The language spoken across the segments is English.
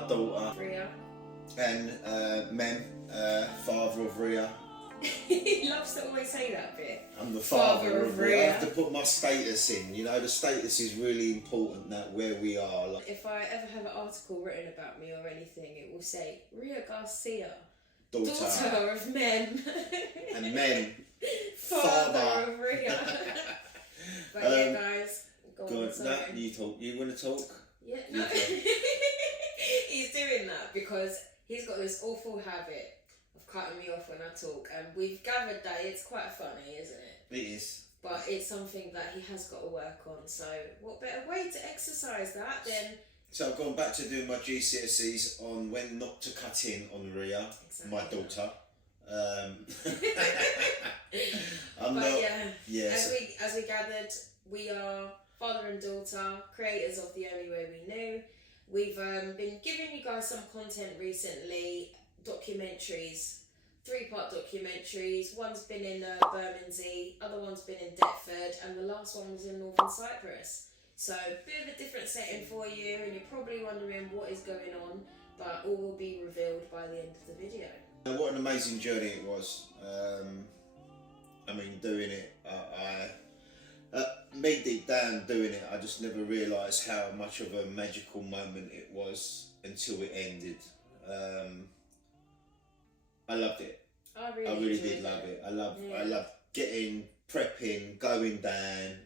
my daughter, Ria. and Mem, father of Ria. He loves to always say that bit. I'm the father of Ria. I have to put my status in. You know, the status is really important. That where we are. Like, if I ever have an article written about me or anything, it will say Ria Garcia, daughter of Mem, and Mem, father of Ria. But yeah, guys, go on. Sorry. No, you talk. You want to talk? Yeah, no. He's doing that because he's got this awful habit of cutting me off when I talk, and we've gathered that it's quite funny, isn't it? It is. But it's something that he has got to work on, so what better way to exercise that than... So I've gone back to doing my GCSEs on when not to cut in on Ria, exactly. My daughter. As we gathered, we are father and daughter, creators of The Only Way We Knew. We've been giving you guys some content recently, documentaries, 3-part documentaries. One's been in Bermondsey, other one's been in Deptford, and the last one was in Northern Cyprus. So a bit of a different setting for you, and you're probably wondering what is going on, but all will be revealed by the end of the video. What an amazing journey it was. Doing it, me deep down doing it, I just never realised how much of a magical moment it was until it ended. I loved it. I really did love it. I loved getting, prepping, going down.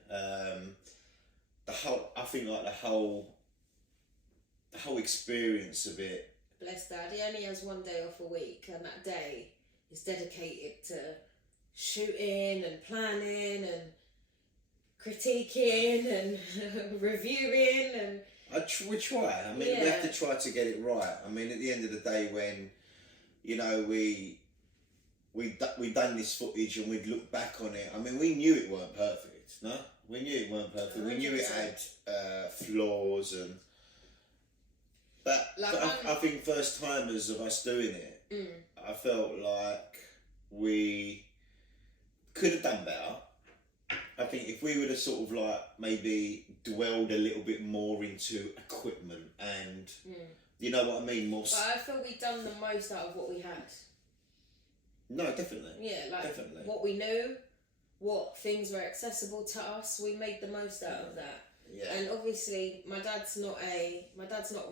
The whole experience of it. Bless Dad. He only has one day off a week, and that day is dedicated to shooting and planning and critiquing and reviewing and... we try. We have to try to get it right. At the end of the day, when we done this footage and we'd look back on it, we knew it weren't perfect. No, we knew it weren't perfect. 100%. We knew it had flaws but I think first timers of us doing it, I felt like we could have done better. I think if we would have sort of maybe dwelled a little bit more into equipment and you know what I mean, more. But I feel we've done the most out of what we had. No, definitely. Yeah, definitely. What we knew, what things were accessible to us, we made the most out of that. Yeah. And obviously, my dad's not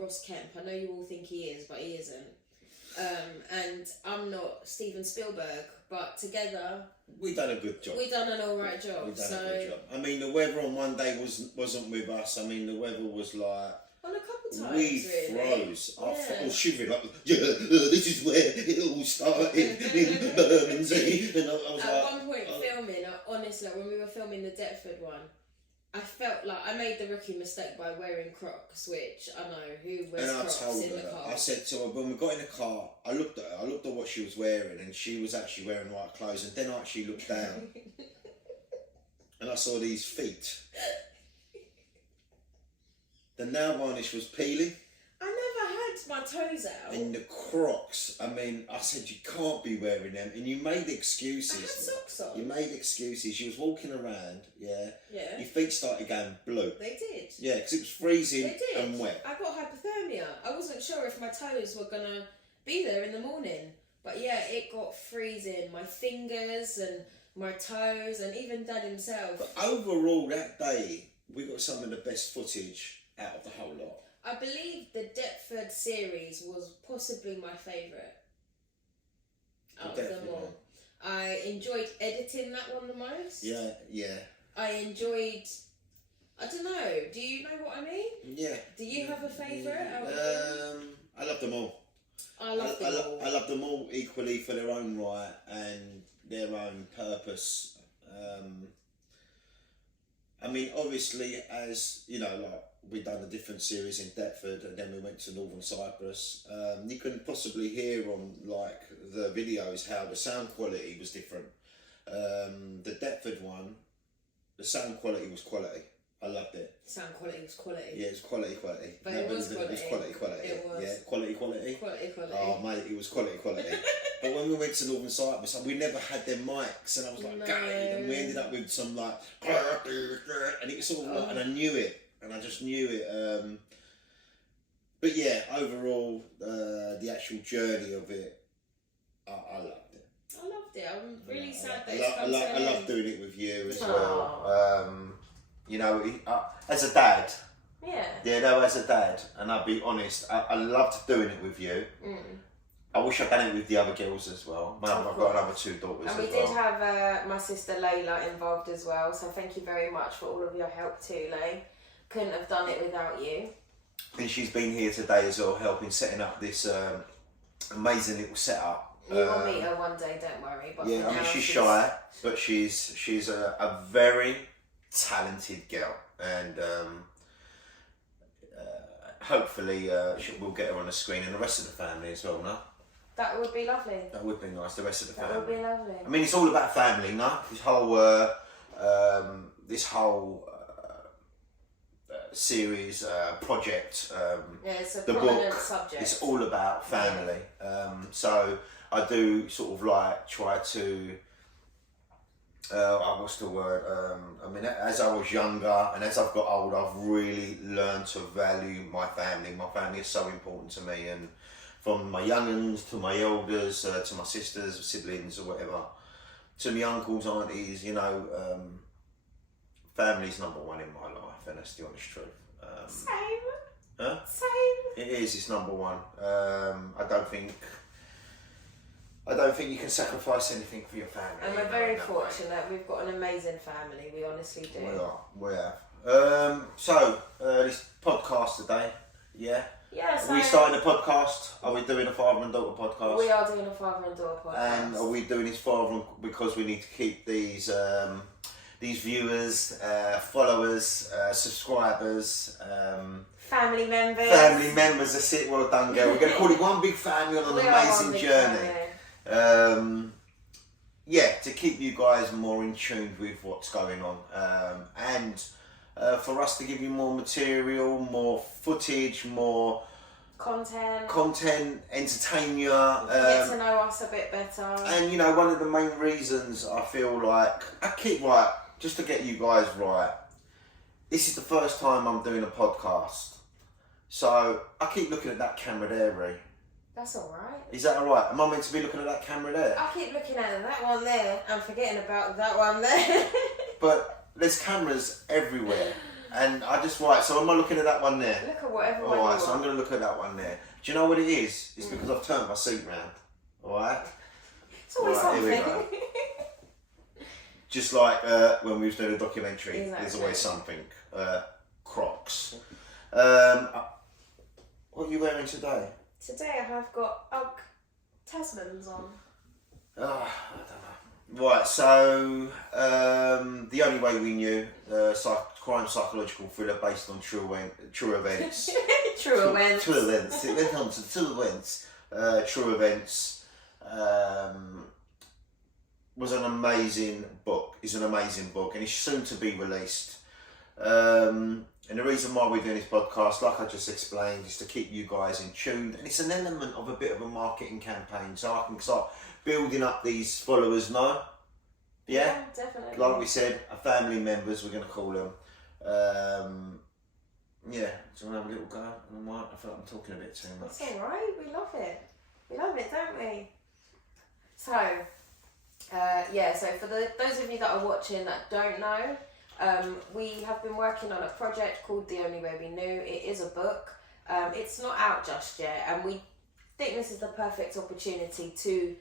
Ross Kemp. I know you all think he is, but he isn't. And I'm not Steven Spielberg, but together we done a good job. We done an alright job. We done a good job. The weather on one day wasn't with us. The weather was like. On a couple times, we froze. I was shivering this is where it all started in Bermondsey. And I was at one point filming, honestly, when we were filming the Deptford one, I felt like I made the rookie mistake by wearing Crocs, which I know who wears Crocs in the car. I said to her when we got in the car, I looked at her, I looked at what she was wearing, and she was actually wearing the right clothes. And then I actually looked down, and I saw these feet. The nail varnish was peeling. I never had my toes out. And the Crocs, I said you can't be wearing them, and you made excuses. I had socks on. You made excuses. You was walking around, Yeah. Your feet started going blue. They did. Yeah, because it was freezing and wet. I got hypothermia. I wasn't sure if my toes were gonna be there in the morning, but yeah, it got freezing. My fingers and my toes, and even Dad himself. But overall, that day we got some of the best footage out of the whole lot. I believe the Deptford series was possibly my favourite out of them all. I enjoyed editing that one the most. Yeah. I enjoyed... I don't know. Do you know what I mean? Yeah. Do you have a favourite out of them? I love them all. I love them all equally for their own right and their own purpose. Obviously, as you know, we've done a different series in Deptford, and then we went to Northern Cyprus. You can possibly hear on the videos how the sound quality was different. The Deptford one, the sound quality was quality. I loved it. Sound quality was quality. Yeah, it was quality. But it was quality. It was quality. It was. Yeah, quality. Quality. Oh mate, it was quality. But when we went to Northern Cyprus, we never had them mics, and I was like, no. and we ended up with some and it was sort of and I knew it, and I just knew it. But yeah, overall, the actual journey of it, I loved it. I loved it. I'm really sad that I it's come to an love end. doing it with you as Aww. well. You know, as a dad. Yeah. Yeah, no, as a dad, and I'll be honest, I loved doing it with you. I wish I'd done it with the other girls as well. I've got another 2 daughters and we did have my sister Layla involved as well, so thank you very much for all of your help too, Lay. Couldn't have done it without you. And she's been here today as well, helping setting up this amazing little setup. You will meet her one day, don't worry. But yeah, I mean, she's shy, but she's a very talented girl, and hopefully we'll get her on the screen, and the rest of the family as well, no? That would be lovely. That would be nice, the rest of the family. That would be lovely. I mean, it's all about family, no? This whole series, project, yeah, it's a the prominent book, subject. it's all about family. So I do sort of like try to, what's the word? I mean, as I was younger and as I've got older, I've really learned to value my family. My family is so important to me, and from my young'uns to my elders, to my sisters, siblings or whatever, to my uncles, aunties, you know, family's number one in my life, and that's the honest truth. Same. Huh? Same. It is. It's number one. I don't think you can sacrifice anything for your family. And we're very fortunate. We've got an amazing family. We honestly do. We have. So this podcast today, yeah. Yeah. So Are we starting a podcast? Are we doing a father and daughter podcast? we are doing a father and daughter podcast. And are we doing this because we need to keep these viewers, followers, subscribers, family members. Family members. That's it. Well done, girl. We're going to call it one big family on an amazing journey. Yeah, to keep you guys more in tune with what's going on, and for us to give you more material, more footage, more content, entertain you, get to know us a bit better. And you know, one of the main reasons I feel like I keep just to get you guys right. This is the first time I'm doing a podcast, so I keep looking at that camera there, Ree. That's alright. Is that alright? Am I meant to be looking at that camera there? I keep looking at that one there and forgetting about that one there. But there's cameras everywhere. And I just, so am I looking at that one there? Look at whatever one you Alright, so want. I'm going to look at that one there. Do you know what it is? It's because I've turned my seat round. Alright? It's always something. Here we go. Just like when we was doing a documentary, There's always something. Crocs. What are you wearing today? Today I have got Ugg Tasmans on. I don't know. Right, so The Only Way We Knew, crime psychological thriller based on true events. True events. True events. It went on to true events. True events. Was an amazing book. Is an amazing book, and it's soon to be released. And the reason why we're doing this podcast, like I just explained, is to keep you guys in tune. And it's an element of a bit of a marketing campaign, so I can start building up these followers now. Yeah? Definitely. Like we said, our family members, we're going to call them. Yeah, do you want to have a little go? I feel like I'm talking a bit too much. That's alright, we love it. We love it, don't we? So, so for those of you that are watching that don't know, we have been working on a project called The Only Way We Knew. It is a book. It's not out just yet, and we think this is the perfect opportunity to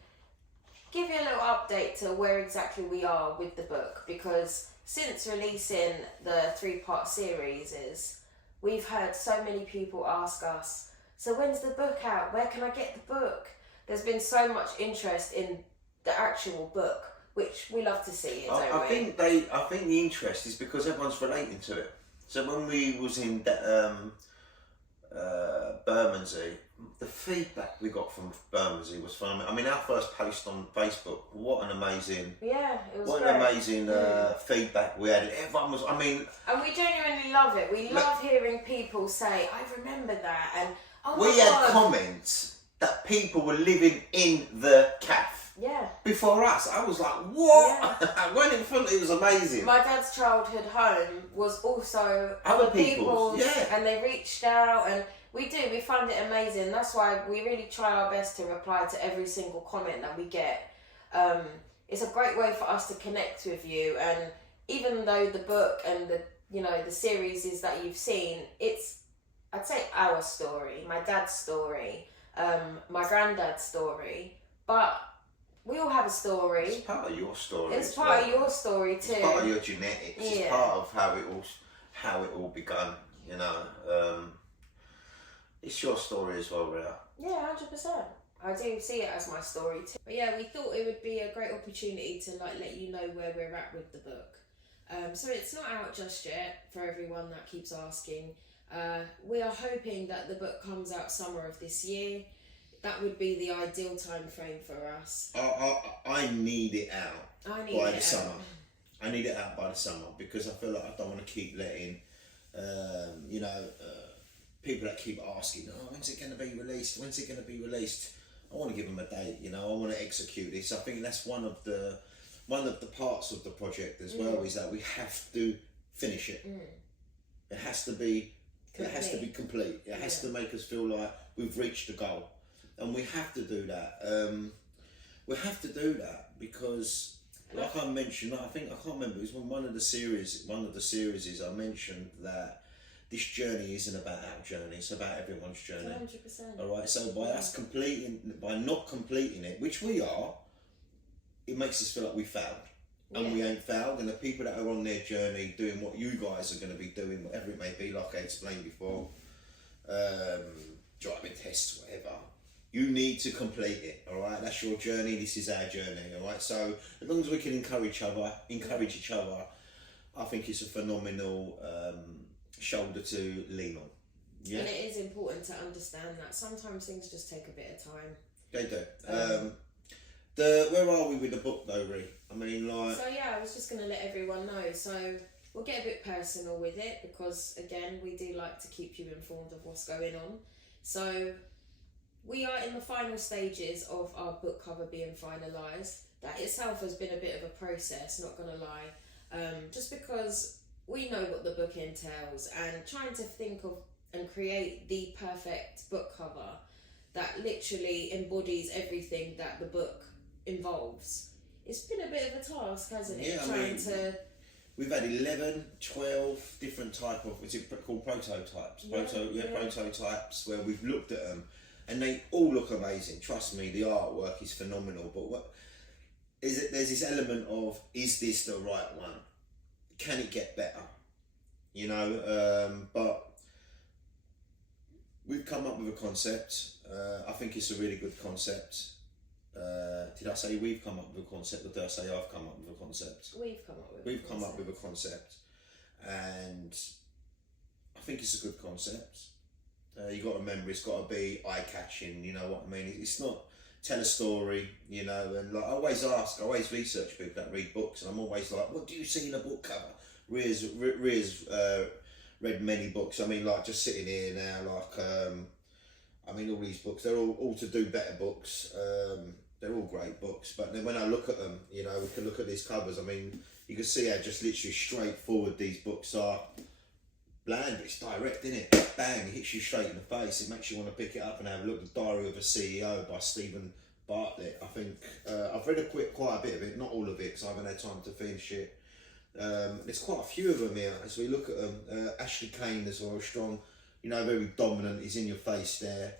give you a little update to where exactly we are with the book, because since releasing the 3-part series, we've had so many people ask us, so when's the book out? Where can I get the book? There's been so much interest in the actual book, which we love to see it, don't we? I think the interest is because everyone's relating to it. So when we was in Bermondsey, the feedback we got from Bermondsey was phenomenal. I mean, our first post on Facebook, what an amazing, feedback we had. Everyone was, and we genuinely love it. We love hearing people say, "I remember that," and we had comments that people were living in the cafe. Yeah. Before us, I was like, what? Yeah. I went in front, it was amazing. My dad's childhood home was also other people's, and they reached out, and We do. We find it amazing. That's why we really try our best to reply to every single comment that we get. It's a great way for us to connect with you. And even though the book and the series is that you've seen, it's, I'd say, our story, my dad's story, my granddad's story, but we all have a story. It's part of your story. It's part of your story too. It's part of your genetics. Yeah. It's part of how it all began. It's your story as well, Rhea. Yeah, 100%. I do see it as my story too. But yeah, we thought it would be a great opportunity to let you know where we're at with the book. So it's not out just yet for everyone that keeps asking. We are hoping that the book comes out summer of this year. That would be the ideal time frame for us. I need it out by the summer. I need it out by the summer because I feel like I don't want to keep letting, people that keep asking, when's it going to be released? When's it going to be released? I want to give them a date. I want to execute this. I think that's one of the parts of the project as well is that we have to finish it. It has to be complete. It has to be complete. It has to make us feel like we've reached the goal, and we have to do that. We have to do that because, like I mentioned, I can't remember. It was one of the series. I mentioned that this journey isn't about our journey; it's about everyone's journey. 100%. All right. So by not completing it, which we are, it makes us feel like we failed. And we ain't failed, and the people that are on their journey doing what you guys are going to be doing, whatever it may be, like I explained before, driving tests, whatever, you need to complete it, all right? That's your journey, this is our journey, all right? So as long as we can encourage each other, I think it's a phenomenal shoulder to lean on. Yeah? And it is important to understand that sometimes things just take a bit of time. They do. Where are we with the book though, Ree? I was just going to let everyone know. So we'll get a bit personal with it because, again, we do like to keep you informed of what's going on. So we are in the final stages of our book cover being finalised. That itself has been a bit of a process, not going to lie. Just because we know what the book entails and trying to think of and create the perfect book cover that literally embodies everything that the book involves. It's been a bit of a task, hasn't it? We've had 11, 12 different type of, is it called prototypes? Prototypes where we've looked at them and they all look amazing. Trust me, the artwork is phenomenal. But there's this element of, is this the right one? Can it get better? But we've come up with a concept. I think it's a really good concept. Did I say we've come up with a concept, or did I say I've come up with a concept? We've come up with a concept, and I think it's a good concept. You got to remember, it's got to be eye-catching. You know what I mean? It's not tell a story, and like I always research people that read books, and I'm always like, what do you see in a book cover? Ria's read many books. I mean, like just sitting here now, all these books, they're all to do better books. They're all great books, but then when I look at them, we can look at these covers. I mean, you can see how just literally straightforward these books are. Bland, but it's direct, isn't it? Bang, it hits you straight in the face. It makes you want to pick it up and have a look. The Diary of a CEO by Stephen Bartlett. I think I've read quite a bit of it, not all of it, because I haven't had time to finish it. There's quite a few of them here as we look at them. Ashley Kane as well, strong, very dominant. He's in your face there.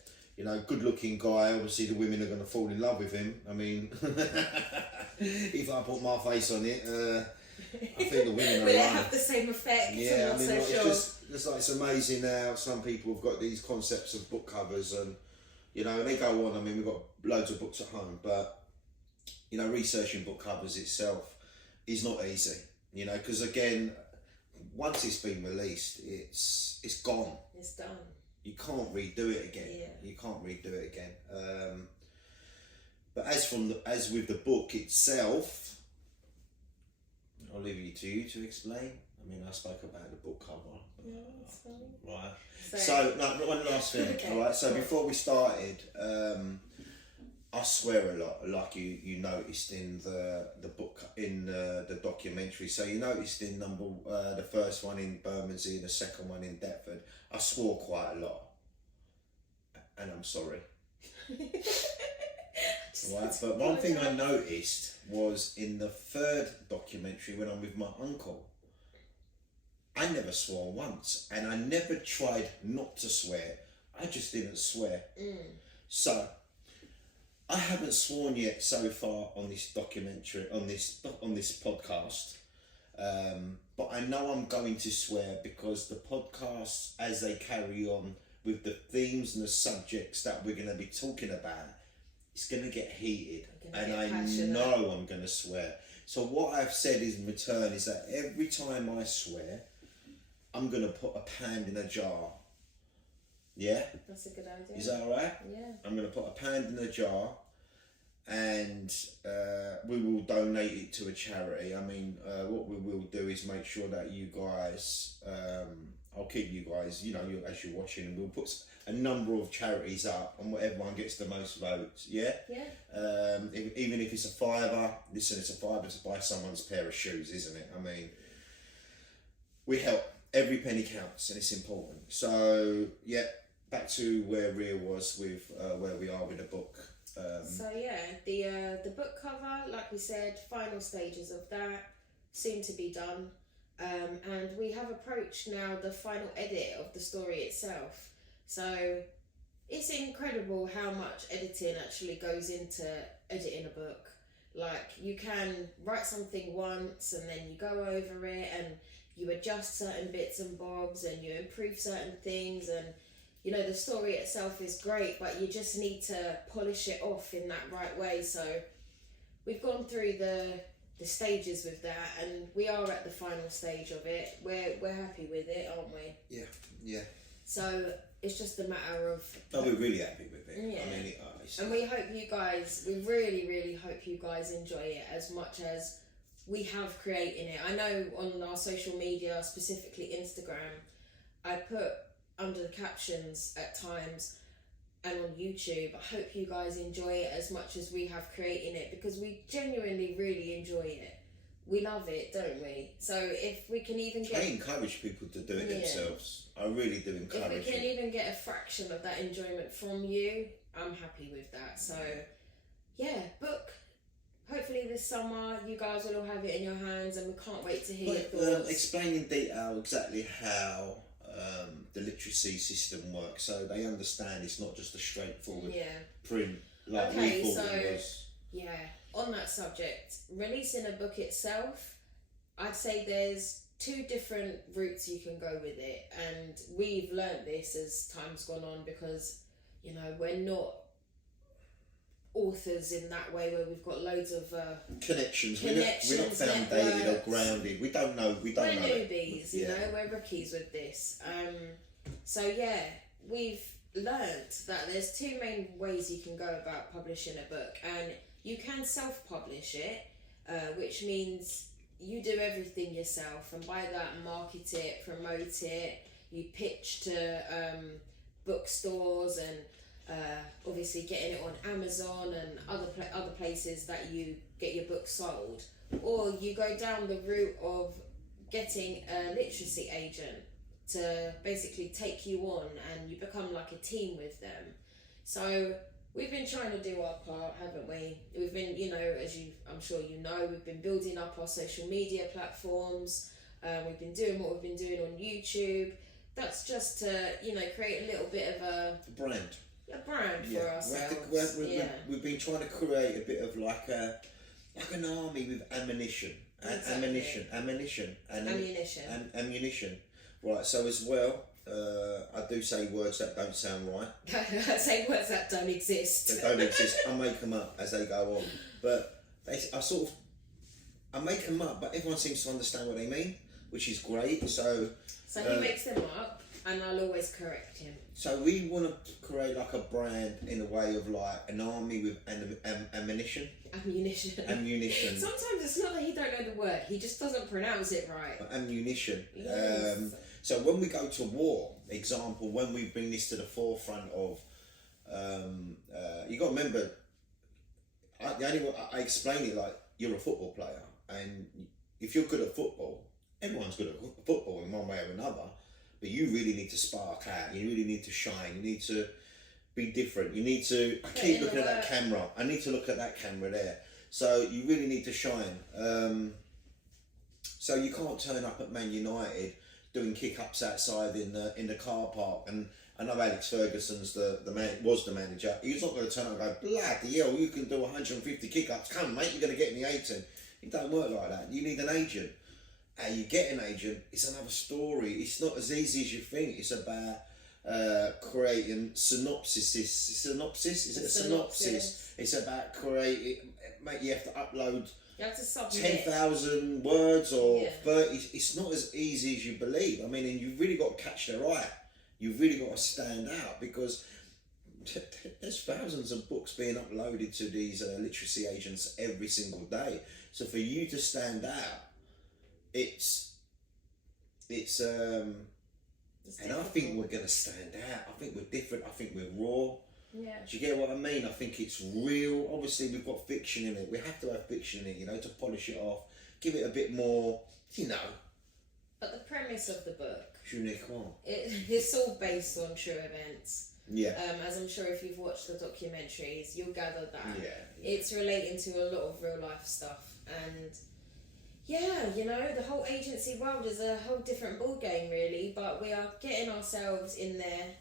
Good looking guy. Obviously the women are going to fall in love with him. I mean, if I put my face on it, I think the women are will it have the same effect? Yeah, it's amazing how some people have got these concepts of book covers and they go on. I mean, we've got loads of books at home, but researching book covers itself is not easy. Because again, once it's been released, it's gone. It's done. You can't redo it again. Yeah. You can't redo it again. But as with the book itself, I'll leave it to you to explain. I mean, I spoke about the book cover. Yeah, that's fine. Right. So one last thing. Okay. All right. So before we started, I swear a lot, like you noticed in the book, in the documentary. So you noticed in the first one in Bermondsey and the second one in Deptford, I swore quite a lot. and I'm sorry. Right, but one thing I noticed was in the third documentary when I'm with my uncle, I never swore once, and I never tried not to swear. I just didn't swear. So I haven't sworn yet so far on this documentary, on this podcast. But I know I'm going to swear because the podcasts, as they carry on with the themes and the subjects that we're going to be talking about, it's going to get heated, and I know I'm going to swear. So what I've said in return is that every time I swear, I'm going to put a pound in a jar. Yeah? That's a good idea. Is that alright? Yeah. I'm going to put a pound in a jar, and we will donate it to a charity. I mean, what we will do is make sure that you guys, I'll keep you guys, you know, as you're watching, and we'll put a number of charities up, and whatever one gets the most votes, yeah? Yeah. Even if it's a £5, listen, it's a £5 to buy someone's pair of shoes, isn't it? I mean, we help. Every penny counts, and it's important. So, yeah, back to where Rhea was with where we are with the book. So yeah, the book cover, like we said, final stages of that, soon to be done. And we have approached now the final edit of the story itself. So it's incredible how much editing actually goes into editing a book. Like, you can write something once and then you go over it and you adjust certain bits and bobs and you improve certain things, and you know the story itself is great, but you just need to polish it off in that right way. So we've gone through the stages with that, and we are at the final stage of it. We're happy with it, aren't we? Yeah. So it's just a matter of... No, we're really happy with it. Yeah. I mean, and we hope you guys, we really, really hope you guys enjoy it as much as we have creating it. I know on our social media, specifically Instagram, I put under the captions at times, and on YouTube, I hope you guys enjoy it as much as we have creating it, because we genuinely really enjoy it. We love it, don't we? So if we can even get... I encourage people to do it themselves. I really do encourage If we can even get a fraction of that enjoyment from you, I'm happy with that. So yeah, book. Hopefully this summer you guys will all have it in your hands, and we can't wait to hear your thoughts. Explain in detail exactly how the literacy system works, so they understand it's not just a straightforward print like we thought it was. Yeah, on that subject, releasing a book itself, I'd say there's 2 different routes you can go with it, and we've learnt this as time's gone on, because you know we're not authors in that way where we've got loads of connections. We're not founded or grounded. We don't know. We're newbies, you know, we're rookies with this. So yeah, we've learnt that there's 2 main ways you can go about publishing a book, and you can self-publish it, which means you do everything yourself, and by that market it, promote it, you pitch to bookstores, and obviously getting it on Amazon and other places that you get your book sold. Or you go down the route of getting a literacy agent to basically take you on, and you become like a team with them. So we've been trying to do our part, haven't we? We've been, you know, as I'm sure you know, we've been building up our social media platforms. We've been doing what we've been doing on YouTube. That's just to, you know, create a little bit of a brand for ourselves. We've been trying to create a bit of like an army with ammunition. Ammunition. Right, so as well, I do say words that don't sound right. I say words that don't exist. That don't exist. I make them up as they go on. But I make them up, but everyone seems to understand what they mean, which is great. So he makes them up, and I'll always correct him. So we want to create like a brand in a way of like an army with ammunition. Sometimes it's not that he don't know the word, he just doesn't pronounce it right. Ammunition. Yes. So when we go to war, example, when we bring this to the forefront of, you got to remember, I explain it like you're a football player, and if you're good at football, everyone's good at football in one way or another, but you really need to spark out, you really need to shine, you need to be different. You need to keep looking at that camera. I need to look at that camera there. So you really need to shine. So you can't turn up at Man United doing kick-ups outside in the car park. And I know Alex Ferguson's was the manager. He's not going to turn up and go, bloody hell, you can do 150 kick-ups. Come, mate, you're going to get in the 18. It don't work like that. You need an agent. How you get an agent, it's another story. It's not as easy as you think. It's about creating synopsis. Is it a synopsis? It's about creating. Mate, you have to upload. You have to submit 10,000 words or 30. It's not as easy as you believe. I mean, and you've really got to catch their eye. You've really got to stand out because there's thousands of books being uploaded to these literacy agents every single day. So for you to stand out, it's and I think we're going to stand out. I think we're different. I think we're raw. Yeah. Do you get what I mean? I think it's real. Obviously, we've got fiction in it. We have to have fiction in it, you know, to polish it off, give it a bit more, you know. But the premise of the book, it's all based on true events. Yeah. As I'm sure if you've watched the documentaries, you'll gather that. Yeah. It's relating to a lot of real life stuff. And yeah, you know, the whole agency world is a whole different ball game, really. But we are getting ourselves in there.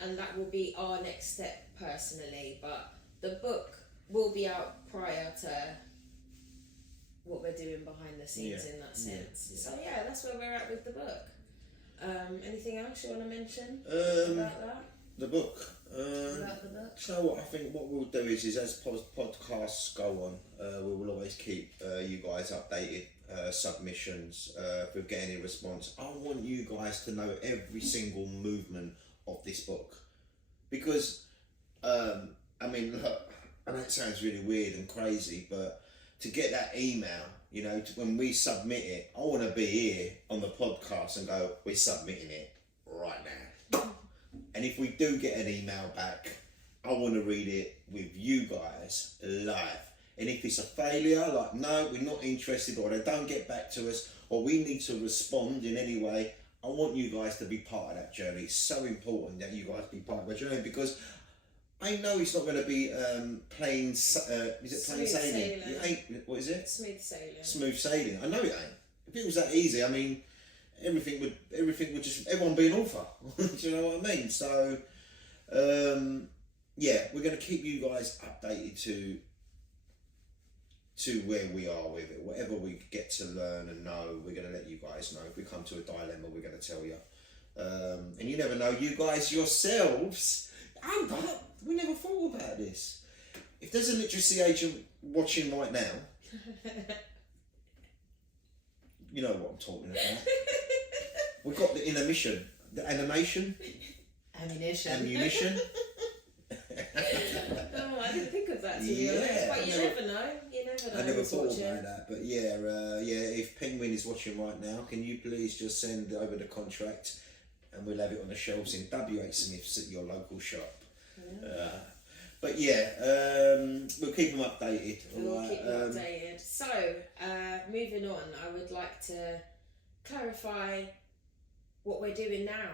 And that will be our next step personally, but the book will be out prior to what we're doing behind the scenes in that sense. So yeah, that's where we're at with the book. Anything else you want to mention about that? The book. About the book? So what I think what we'll do is as podcasts go on, we will always keep you guys updated. Submissions, if we get any response. I want you guys to know every single movement of this book because I mean, look, I know it sounds really weird and crazy, but to get that email, you know, when we submit it, I want to be here on the podcast and go, we're submitting it right now. And if we do get an email back, I want to read it with you guys live. And if it's a failure, like, no, we're not interested, or they don't get back to us, or we need to respond in any way, I want you guys to be part of that journey. It's so important that you guys be part of the journey because I know it's not going to be plain, is it plain sailing? It ain't, what is it? Smooth sailing. Smooth sailing. I know it ain't. If it was that easy, I mean, everything would just, everyone be an author. Do you know what I mean? So, yeah, we're going to keep you guys updated to where we are with it. Whatever we get to learn and know, we're going to let you guys know. If we come to a dilemma, we're going to tell you. And you never know, you guys yourselves, we never thought about this. If there's a literacy agent watching right now, you know what I'm talking about. We've got the intermission, the animation. Ammunition. Oh, I didn't think of that to be honest. But you never know. I never thought about that. But yeah, if Penguin is watching right now, can you please just send over the contract and we'll have it on the shelves in WH Smith's at your local shop. Yeah. But yeah, we'll keep them updated. We'll keep them updated. So, moving on, I would like to clarify what we're doing now.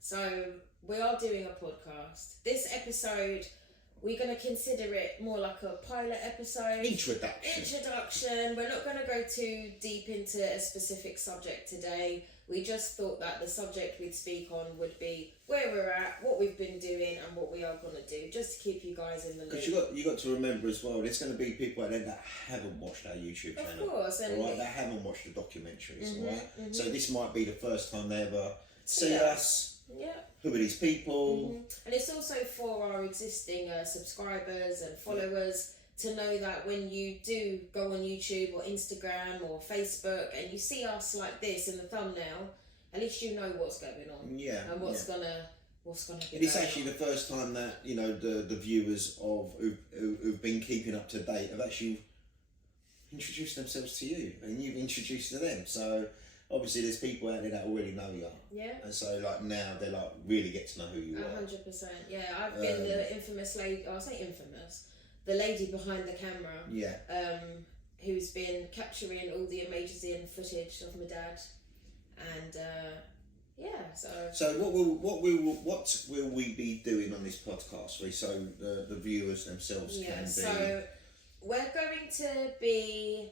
So, we are doing a podcast. This episode, we're going to consider it more like a pilot episode. Introduction. We're not going to go too deep into a specific subject today. We just thought that the subject we'd speak on would be where we're at, what we've been doing, and what we are going to do, just to keep you guys in the loop. Because you got to remember as well, there's going to be people out there that haven't watched our YouTube channel. Of course. And all right, they haven't watched the documentaries, all right? Mm-hmm. So this might be the first time they ever see us. Yeah. Who are these people? Mm-hmm. And it's also for our existing subscribers and followers to know that when you do go on YouTube or Instagram or Facebook and you see us like this in the thumbnail, at least you know what's going on. Yeah. And what's gonna be. It's actually the first time that, you know, the viewers who've been keeping up to date have actually introduced themselves to you and you've introduced to them. So obviously there's people out there that already know you. Yeah. And so like now they like really get to know who you are. 100%. Yeah, I've been the infamous lady, I say infamous, the lady behind the camera. Yeah. Who's been capturing all the amazing footage of my dad. And So what will we be doing on this podcast, so the viewers themselves can be? So we're going to be,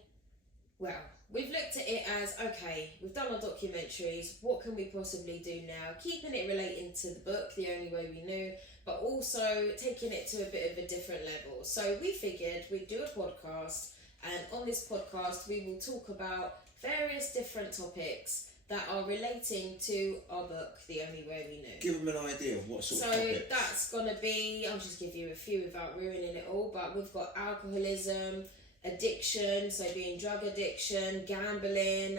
well, we've looked at it as, okay, we've done our documentaries, what can we possibly do now? Keeping it relating to the book, The Only Way We Knew, but also taking it to a bit of a different level. So we figured we'd do a podcast, and on this podcast we will talk about various different topics that are relating to our book, The Only Way We Knew. Give them an idea of what sort of topics. So that's going to be, I'll just give you a few without ruining it all, but we've got alcoholism, addiction, so being drug addiction, gambling,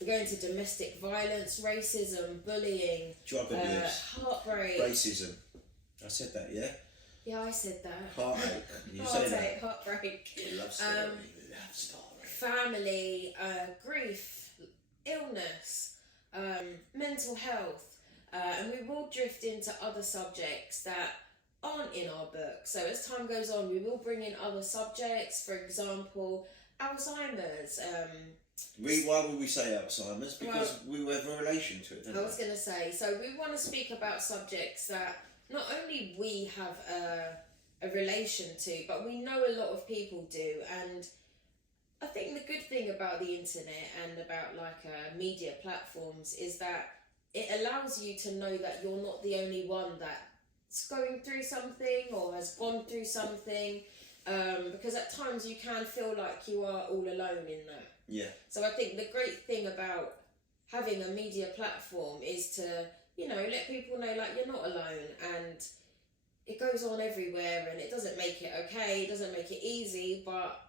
we're going to domestic violence, racism, bullying, drug abuse, heartbreak. Racism. I said that, yeah? Yeah, I said that. Heartache. You say that? Heartbreak. Love story. Love story. Family, grief, illness, mental health, and we will drift into other subjects that aren't in our book. So as time goes on, we will bring in other subjects, for example, Alzheimer's. Why would we say Alzheimer's? Because we have a relation to it. I was going to say, so we want to speak about subjects that not only we have a relation to, but we know a lot of people do. And I think the good thing about the internet and about media platforms is that it allows you to know that you're not the only one that's going through something or has gone through something, because at times you can feel like you are all alone in that. Yeah. So I think the great thing about having a media platform is to, let people know you're not alone, and it goes on everywhere, and it doesn't make it okay, it doesn't make it easy, but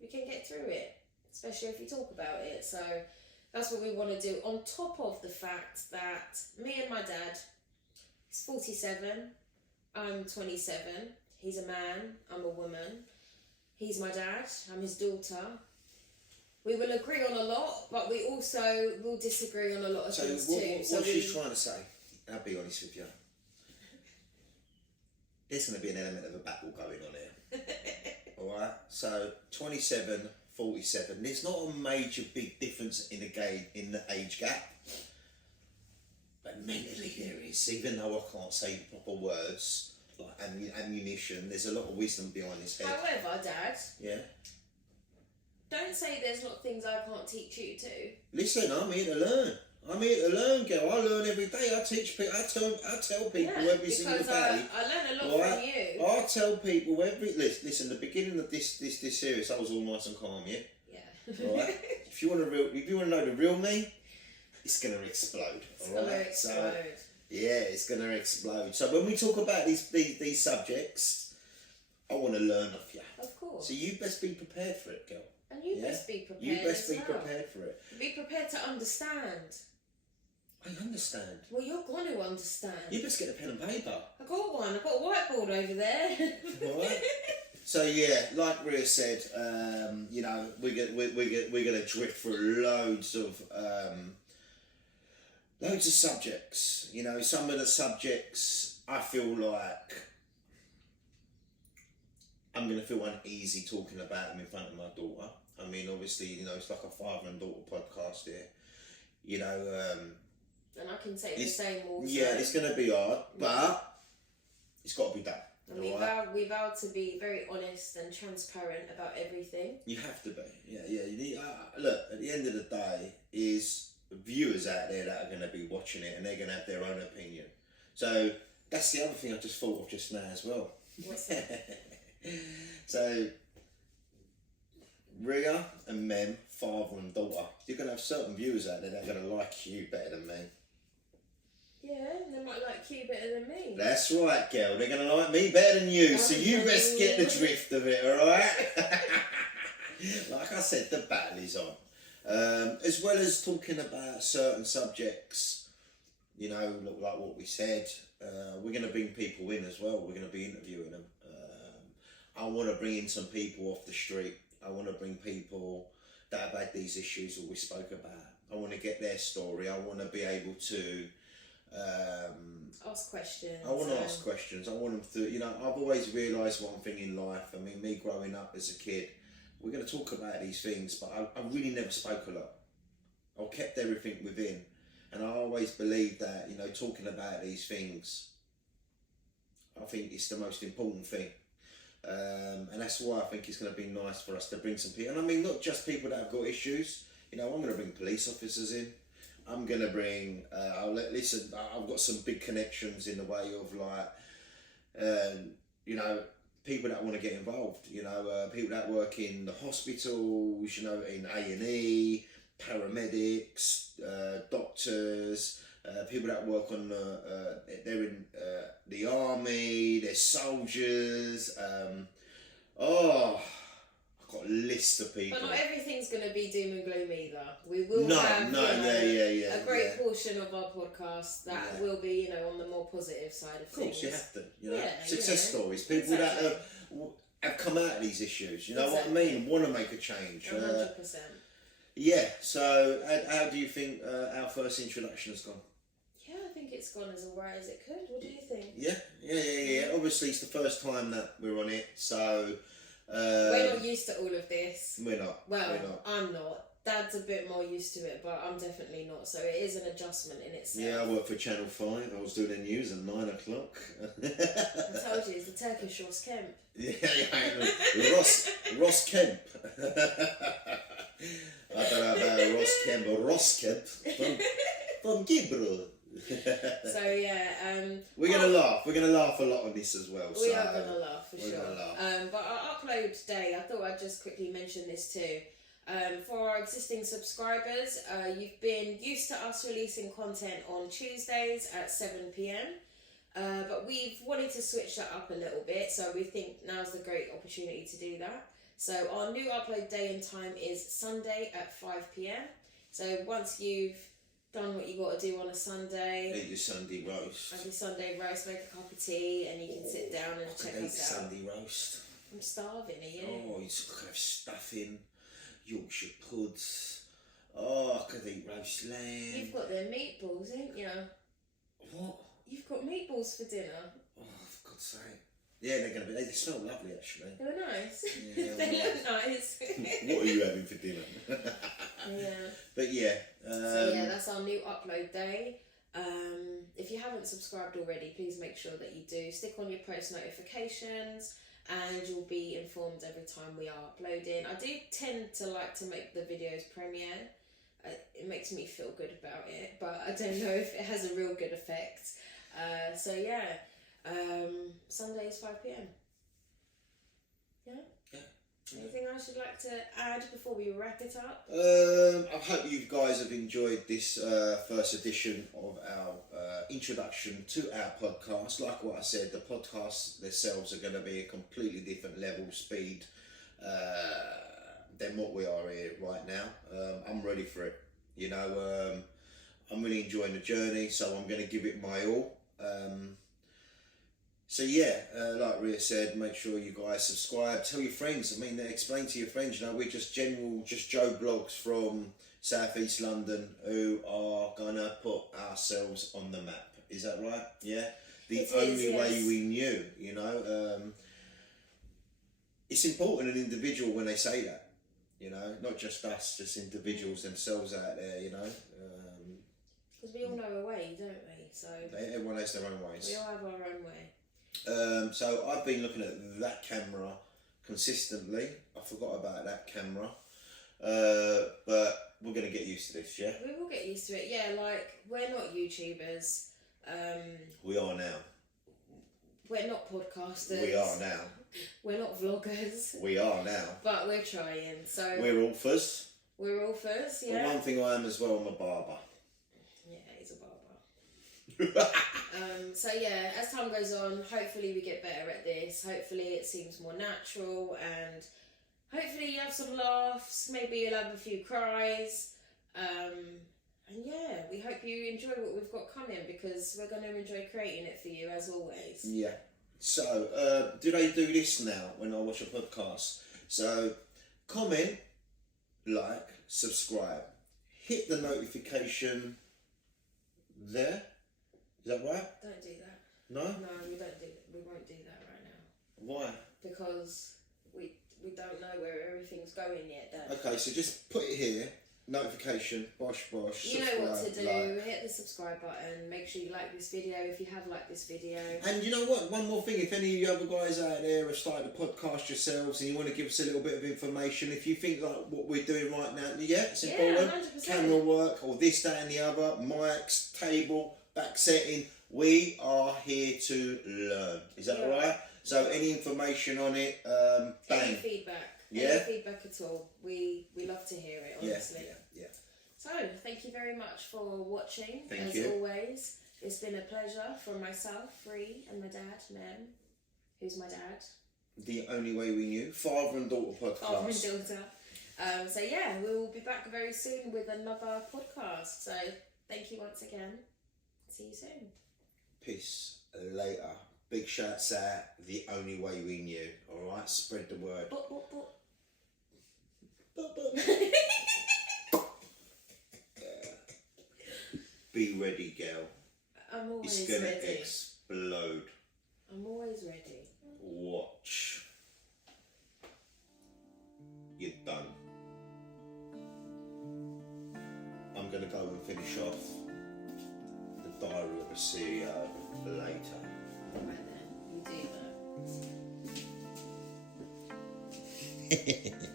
we can get through it, especially if we talk about it. So that's what we want to do, on top of the fact that me and my dad, he's 47, I'm 27, he's a man, I'm a woman, he's my dad, I'm his daughter. We will agree on a lot, but we also will disagree on a lot of things too. What she's trying to say, I'll be honest with you, there's going to be an element of a battle going on here. Alright, so 27, 47, there's not a major big difference in the age gap, but mentally there is, even though I can't say the proper words, like ammunition, there's a lot of wisdom behind this head. However, Dad, yeah, don't say there's not things I can't teach you too. Listen, I'm here to learn. Girl. I learn every day. I teach people. I tell people every single day. I learn a lot from you. I tell people listen. The beginning of this series, I was all nice and calm. Yeah. Yeah. All right. If you want to know the real me, it's gonna explode. So yeah, it's gonna explode. So when we talk about these subjects, I want to learn off you. Of course. So you best be prepared for it, girl. And you best be prepared. You best be prepared for it. Be prepared to understand. I understand. Well, you're going to understand. You best get a pen and paper. I got one. I've got a whiteboard over there. Right. So yeah, like Ria said, we're gonna drift through loads of subjects. Some of the subjects I feel like I'm gonna feel uneasy talking about them in front of my daughter. I mean, obviously, it's like a father and daughter podcast here. And I can say the same also. Yeah, it's going to be hard, but it's got to be done. And we vowed to be very honest and transparent about everything. You have to be. Yeah. Look, at the end of the day, is viewers out there that are going to be watching it, and they're going to have their own opinion. So that's the other thing I just thought of just now as well. What's that? So, Ria and Mem, father and daughter, you're going to have certain viewers out there that are going to like you better than me. Yeah, they might like you better than me. That's right, girl. They're going to like me better than you, so you best get the drift of it, alright? Like I said, the battle is on. As well as talking about certain subjects, like what we said, we're going to bring people in as well. We're going to be interviewing them. I want to bring in some people off the street. I want to bring people that have had these issues that we spoke about. I want to get their story. I want to be able to ask questions. I want to ask questions. I want them to, I've always realised one thing in life. I mean, me growing up as a kid, we're going to talk about these things, but I really never spoke a lot. I kept everything within. And I always believe that, you know, talking about these things, I think it's the most important thing. And that's why I think it's going to be nice for us to bring some people. And I mean, not just people that have got issues. You know, I'm going to bring police officers in. I'm going to bring, listen, I've got some big connections in the way of like, you know, people that want to get involved, you know, people that work in the hospitals, you know, in A&E, paramedics, doctors, people that work on they're in the army, they're soldiers. I've got a list of people. But not everything's going to be doom and gloom either. We will have a great portion of our podcast that will be, you know, on the more positive side of things. Of course, you have to. You know, success stories, people that have come out of these issues. You know what I mean? Want to make a change. 100%. Yeah. So, how do you think our first introduction has gone? Yeah, I think it's gone as alright as it could. What do you think? Yeah. Obviously, it's the first time that we're on it, so. We're not used to all of this. We're not. Well, we're not. I'm not. Dad's a bit more used to it, but I'm definitely not. So it is an adjustment in itself. Yeah, I work for Channel 5. I was doing the news at 9 o'clock. I told you, it's the Turkish Ross Kemp. Yeah. Ross Kemp. I don't know about Ross Kemp or Ross Kemp from Gibro. So yeah, we're gonna laugh. We're gonna laugh a lot on this as well. We are gonna laugh for sure. Laugh. But our upload day, I thought I'd just quickly mention this too. For our existing subscribers, you've been used to us releasing content on Tuesdays at 7 p.m. But we've wanted to switch that up a little bit, so we think now's the great opportunity to do that. So our new upload day and time is Sunday at 5 p.m. So once you've done what you got to do on a Sunday, eat your Sunday roast. Have your Sunday roast, make a cup of tea, and you can sit down and check us out. Sunday roast. I'm starving, are you? Oh, you could have stuffing, Yorkshire puds. Oh, I could eat roast lamb. You've got them meatballs, ain't you? What? You've got meatballs for dinner. Oh, for God's sake. Yeah, they're going to be. They smell lovely, actually. They were nice. Yeah, they look nice. What are you having for dinner? Yeah. But yeah. So yeah, that's our new upload day. If you haven't subscribed already, please make sure that you do. Stick on your post notifications, and you'll be informed every time we are uploading. I do tend to like to make the videos premiere. It makes me feel good about it, but I don't know if it has a real good effect. So yeah. Sundays 5 p.m. Yeah? Anything else you'd like to add before we wrap it up? I hope you guys have enjoyed this first edition of our introduction to our podcast. Like what I said, the podcasts themselves are going to be a completely different level, speed than what we are here right now. I'm ready for it. You know, I'm really enjoying the journey, so I'm going to give it my all. So yeah, like Ria said, make sure you guys subscribe. Tell your friends. I mean, explain to your friends. You know, we're just Joe blogs from South East London who are gonna put ourselves on the map. Is that right? Yeah. The only way we knew. You know, it's important an individual when they say that. You know, not just us, just individuals themselves out there. You know. Because we all know a way, don't we? So everyone has their own ways. We all have our own way. So I've been looking at that camera consistently. I forgot about that camera. But we're going to get used to this, yeah? We will get used to it, yeah. Like, we're not YouTubers. We are now. We're not podcasters. We are now. We're not vloggers. We are now. But we're trying, so... We're authors. We're authors, yeah. But one thing I am as well, I'm a barber. Yeah, he's a barber. So yeah, as time goes on, hopefully we get better at this. Hopefully it seems more natural, and hopefully you have some laughs. Maybe you'll have a few cries. And yeah, we hope you enjoy what we've got coming, because we're going to enjoy creating it for you as always. Yeah. So, do they do this now when I watch a podcast? So, comment, like, subscribe, hit the notification there. Is that right? Don't do that. No? No, we don't do that. We won't do that right now. Why? Because we don't know where everything's going yet, Dad. Okay, so just put it here. notification, bosh, You know what to do. like. Hit the subscribe button. Make sure you like this video if you have liked this video. And you know what? One more thing. If any of you other guys out there have started a podcast yourselves and you want to give us a little bit of information, if you think like what we're doing right now, it's important. 100%. Camera work or this, that, and the other, mics, table, back setting. We are here to learn. Is that alright? So any information on it, bang. Any feedback. Any feedback at all. We love to hear it, honestly. Yeah. So, thank you very much for watching. Thank as you. always, it's been a pleasure from myself, Free, and my dad, Mem. Who's my dad? The Only Way We Knew. Father and Daughter podcast. Father and daughter. So yeah, we will be back very soon with another podcast. So, thank you once again. See you soon. Peace. Later. Big shouts out. The Only Way We Knew. Alright? Spread the word. Be ready, girl. I'm always It's gonna ready. explode. I'm always ready. Watch. You're done. I'm gonna go and finish off the Diary of a CEO later. Right then, you do that.